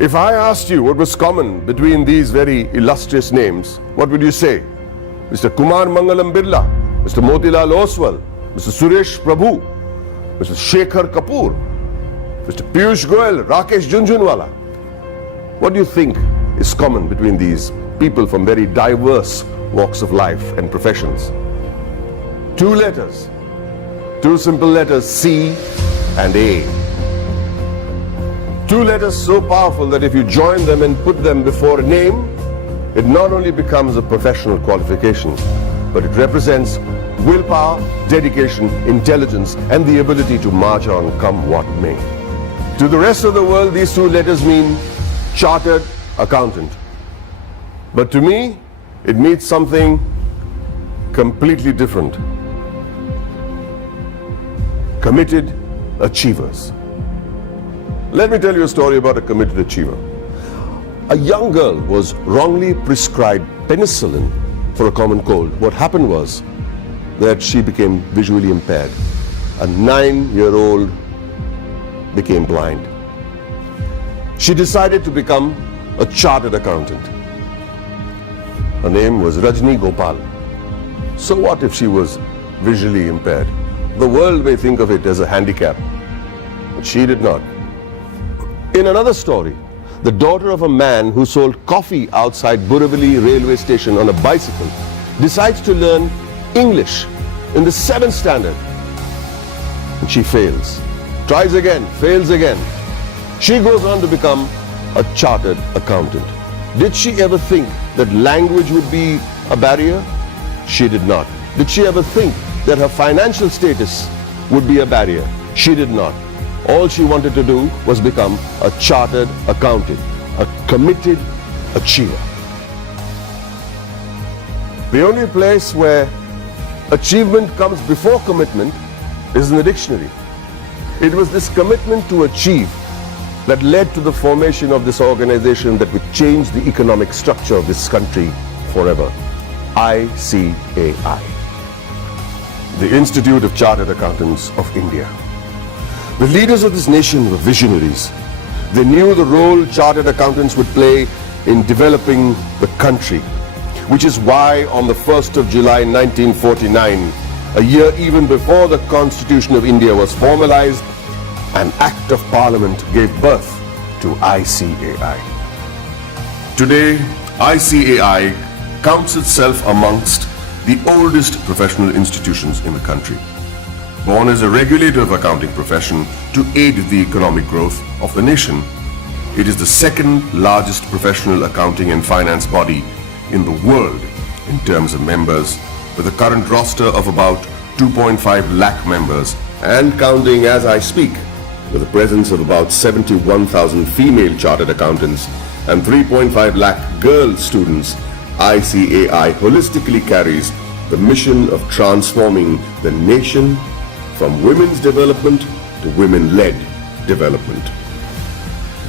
If I asked you what was common between these very illustrious names, what would you say? Mr. Kumar Mangalam Birla, Mr. Motilal Oswal, Mr. Suresh Prabhu, Mr. Shekhar Kapoor, Mr. Piyush Goyal, Rakesh Jhunjhunwala. What do you think is common between these people from very diverse walks of life and professions? Two letters, two simple letters, C and A. Two letters so powerful that if you join them and put them before a name, it not only becomes a professional qualification, but it represents willpower, dedication, intelligence, and the ability to march on come what may. To the rest of the world, these two letters mean chartered accountant. But to me, it means something completely different. Committed achievers. Let me tell you a story about a committed achiever. A young girl was wrongly prescribed penicillin for a common cold. What happened was that she became visually impaired. A 9-year-old became blind. She decided to become a chartered accountant. Her name was Rajni Gopal. So what if she was visually impaired? The world may think of it as a handicap, but she did not. In another story, the daughter of a man who sold coffee outside Borivali railway station on a bicycle decides to learn English in the 7th standard. And she fails. Tries again, fails again. She goes on to become a chartered accountant. Did she ever think that language would be a barrier? She did not. Did she ever think that her financial status would be a barrier? She did not. All she wanted to do was become a chartered accountant, a committed achiever. The only place where achievement comes before commitment is in the dictionary. It was this commitment to achieve that led to the formation of this organization that would change the economic structure of this country forever. ICAI, the Institute of Chartered Accountants of India. The leaders of this nation were visionaries. They knew the role chartered accountants would play in developing the country, which is why on the 1st of July 1949, a year even before the Constitution of India was formalized, an Act of Parliament gave birth to ICAI. Today, ICAI counts itself amongst the oldest professional institutions in the country. Born as a regulator of accounting profession to aid the economic growth of the nation, it is the second largest professional accounting and finance body in the world in terms of members, with a current roster of about 2.5 lakh members and counting as I speak, with a presence of about 71,000 female chartered accountants and 3.5 lakh girl students. ICAI holistically carries the mission of transforming the nation from women's development to women-led development.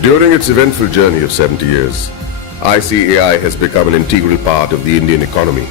During its eventful journey of 70 years, ICAI has become an integral part of the Indian economy,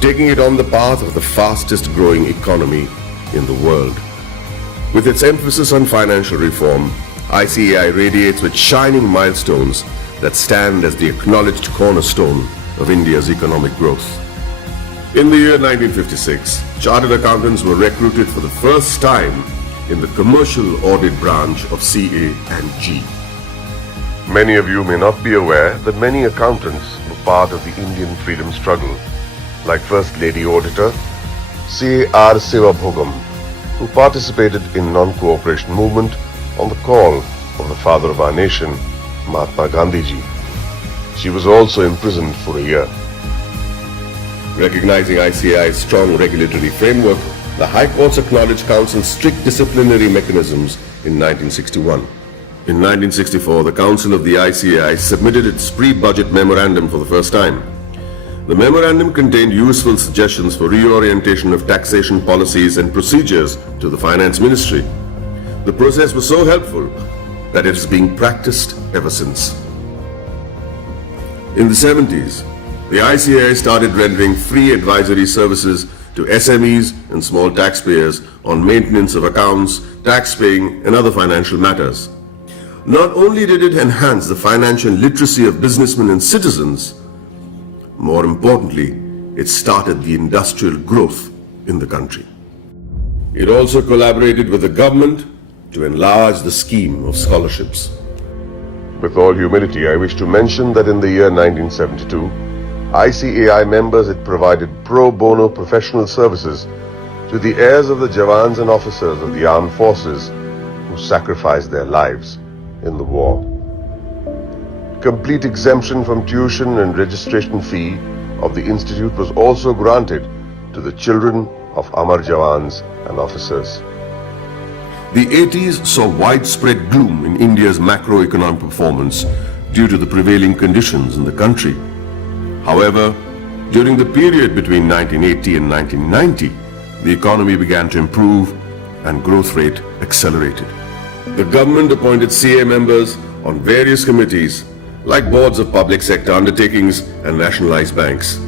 taking it on the path of the fastest growing economy in the world. With its emphasis on financial reform, ICAI radiates with shining milestones that stand as the acknowledged cornerstone of India's economic growth. In the year 1956, chartered accountants were recruited for the first time in the commercial audit branch of CA&G. Many of you may not be aware that many accountants were part of the Indian freedom struggle, like First Lady Auditor C.R. Sivabhogam, who participated in non-cooperation movement on the call of the father of our nation, Mahatma Gandhi ji. She was also imprisoned for a year. Recognizing ICAI's strong regulatory framework, the High Courts acknowledged Council's strict disciplinary mechanisms in 1961. In 1964, the Council of the ICAI submitted its pre-budget memorandum for the first time. The memorandum contained useful suggestions for reorientation of taxation policies and procedures to the Finance Ministry. The process was so helpful that it is being practiced ever since. In the 70s, the ICAI started rendering free advisory services to SMEs and small taxpayers on maintenance of accounts, tax paying, and other financial matters. Not only did it enhance the financial literacy of businessmen and citizens, more importantly, it started the industrial growth in the country. It also collaborated with the government to enlarge the scheme of scholarships. With all humility, I wish to mention that in the year 1972, ICAI members had provided pro bono professional services to the heirs of the Jawans and officers of the armed forces who sacrificed their lives in the war. Complete exemption from tuition and registration fee of the institute was also granted to the children of Amar Jawans and officers. The 80s saw widespread gloom in India's macroeconomic performance due to the prevailing conditions in the country. However, during the period between 1980 and 1990, the economy began to improve and growth rate accelerated. The government appointed CA members on various committees like boards of public sector undertakings and nationalized banks.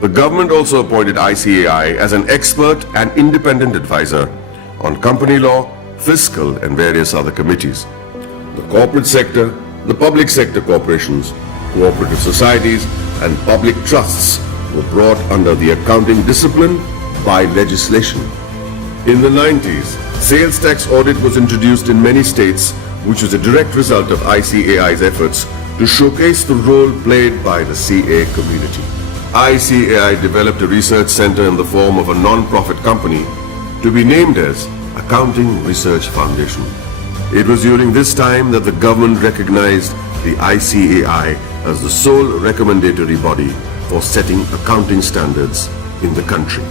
The government also appointed ICAI as an expert and independent advisor on company law, fiscal and various other committees. The corporate sector, the public sector corporations, cooperative societies and public trusts were brought under the accounting discipline by legislation. In the 90s, sales tax audit was introduced in many states, which was a direct result of ICAI's efforts to showcase the role played by the CA community. ICAI developed a research center in the form of a non-profit company to be named as Accounting Research Foundation. It was during this time that the government recognized the ICAI as the sole recommendatory body for setting accounting standards in the country.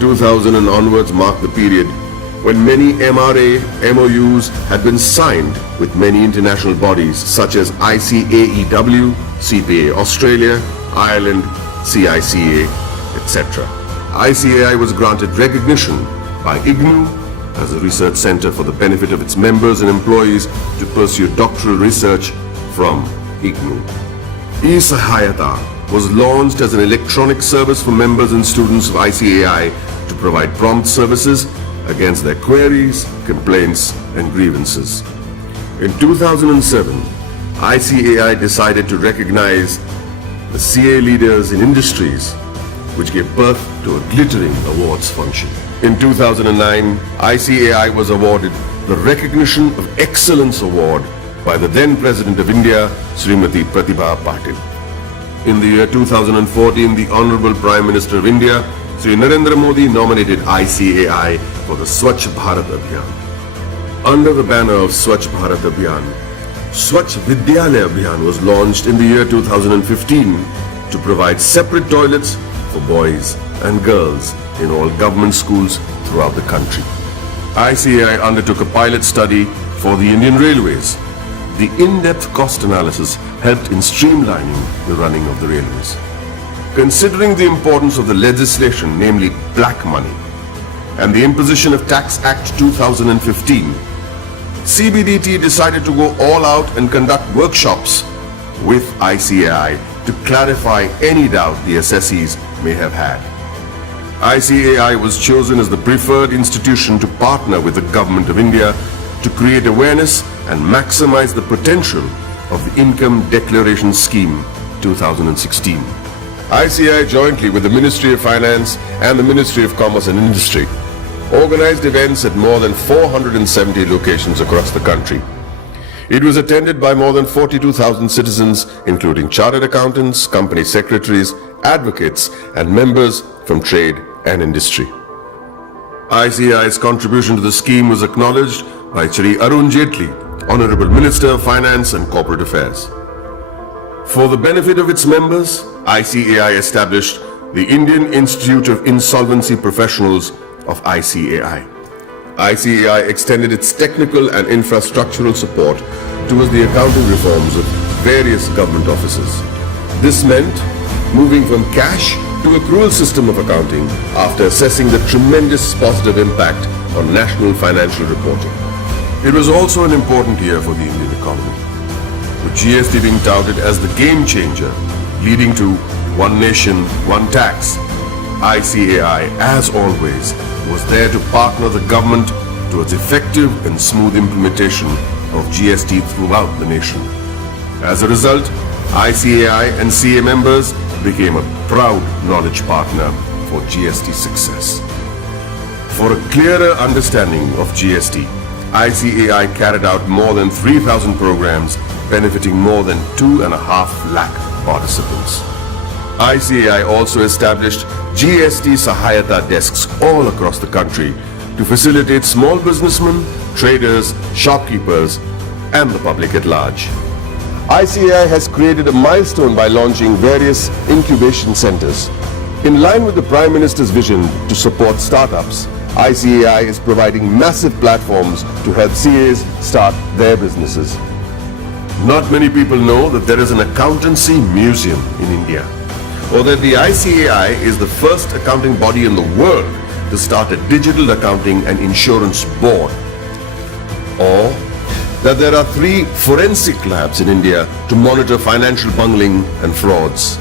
2000 and onwards marked the period when many MRA MOUs had been signed with many international bodies such as ICAEW, CPA Australia, Ireland, CICA, etc. ICAI was granted recognition by IGNOU as a research center for the benefit of its members and employees to pursue doctoral research from IGNOU. eSahayata was launched as an electronic service for members and students of ICAI to provide prompt services against their queries, complaints, and grievances. In 2007, ICAI decided to recognize the CA leaders in industries, which gave birth to a glittering awards function. In 2009, ICAI was awarded the Recognition of Excellence Award by the then President of India, Srimati Pratibha Patil. In the year 2014, the Honorable Prime Minister of India, Sri Narendra Modi, nominated ICAI for the Swachh Bharat Abhiyan. Under the banner of Swachh Bharat Abhiyan, Swachh Vidyalaya Abhiyan was launched in the year 2015 to provide separate toilets for boys and girls in all government schools throughout the country. ICAI undertook a pilot study for the Indian Railways. The in-depth cost analysis helped in streamlining the running of the railways. Considering the importance of the legislation, namely black money, and the imposition of Tax Act 2015, CBDT decided to go all out and conduct workshops with ICAI to clarify any doubt the assessees may have had. ICAI was chosen as the preferred institution to partner with the Government of India to create awareness and maximize the potential of the Income Declaration Scheme 2016. ICAI, jointly with the Ministry of Finance and the Ministry of Commerce and Industry, organized events at more than 470 locations across the country. It was attended by more than 42,000 citizens, including chartered accountants, company secretaries, advocates, and members from trade and industry. ICAI's contribution to the scheme was acknowledged by Shri Arun Jaitley, Honorable Minister of Finance and Corporate Affairs. For the benefit of its members, ICAI established the Indian Institute of Insolvency Professionals of ICAI. ICAI extended its technical and infrastructural support towards the accounting reforms of various government offices. This meant moving from cash to accrual system of accounting after assessing the tremendous positive impact on national financial reporting. It was also an important year for the Indian economy, with GST being touted as the game changer, leading to one nation, one tax. ICAI, as always, was there to partner the government towards effective and smooth implementation of GST throughout the nation. As a result, ICAI and CA members became a proud knowledge partner for GST success. For a clearer understanding of GST, ICAI carried out more than 3,000 programs benefiting more than 2.5 lakh participants. ICAI also established GST Sahayata desks all across the country to facilitate small businessmen, traders, shopkeepers, and the public at large. ICAI has created a milestone by launching various incubation centers. In line with the Prime Minister's vision to support startups, ICAI is providing massive platforms to help CAs start their businesses. Not many people know that there is an accountancy museum in India, or that the ICAI is the first accounting body in the world to start a digital accounting and insurance board, or that there are 3 forensic labs in India to monitor financial bungling and frauds.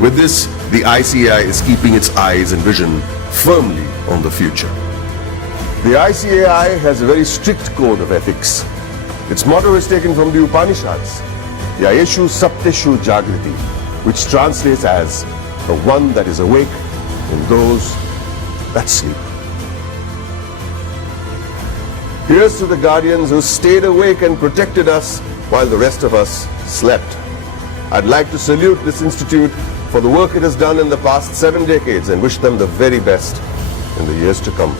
With this, the ICAI is keeping its eyes and vision firmly on the future. The ICAI has a very strict code of ethics. Its motto is taken from the Upanishads, Yayeshu Sapteshu Jagriti, which translates as the one that is awake in those that sleep. Here's to the guardians who stayed awake and protected us while the rest of us slept. I'd like to salute this institute for the work it has done in the past 7 decades and wish them the very best in the years to come.